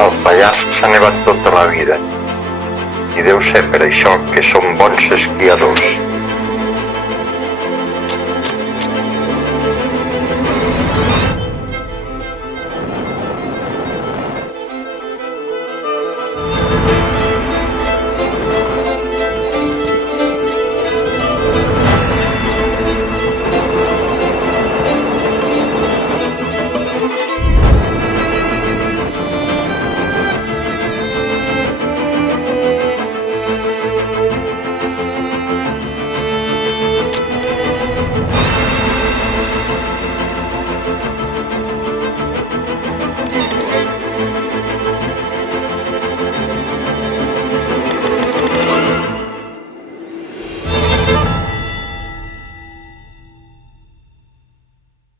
Al Pallars s'ha nevat tota la vida i deu ser per això que som bons esquiadors.